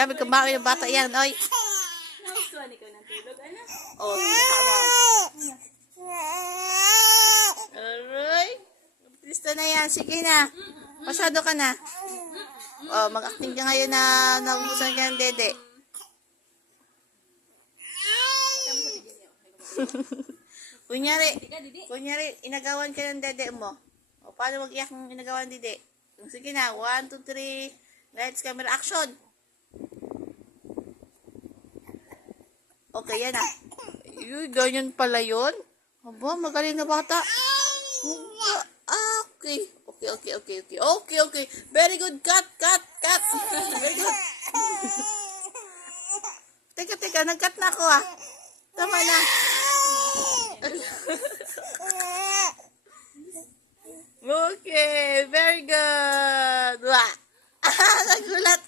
Grabe kumain yung bata yan, oy. Nakustuhan ikaw ng tulog, ano? Oh, tama. Aray. Listo na yan. Sige na. Pasado ka na. Oh, mag-acting ka ngayon na naubusan ka ng dede. Kunyari, inagawan ka ng dede mo. O, paano mag-iyak ng inagawan ng dede? Sige na, 1, 2, 3, lights, camera, action! Okay, yan na. Ganyan pala yun? Aba, magaling na bata. Okay. Okay. Very good. Cut. Very good. Teka, nag-cut na ako ah. Tama na. Okay, very good. Nagulat.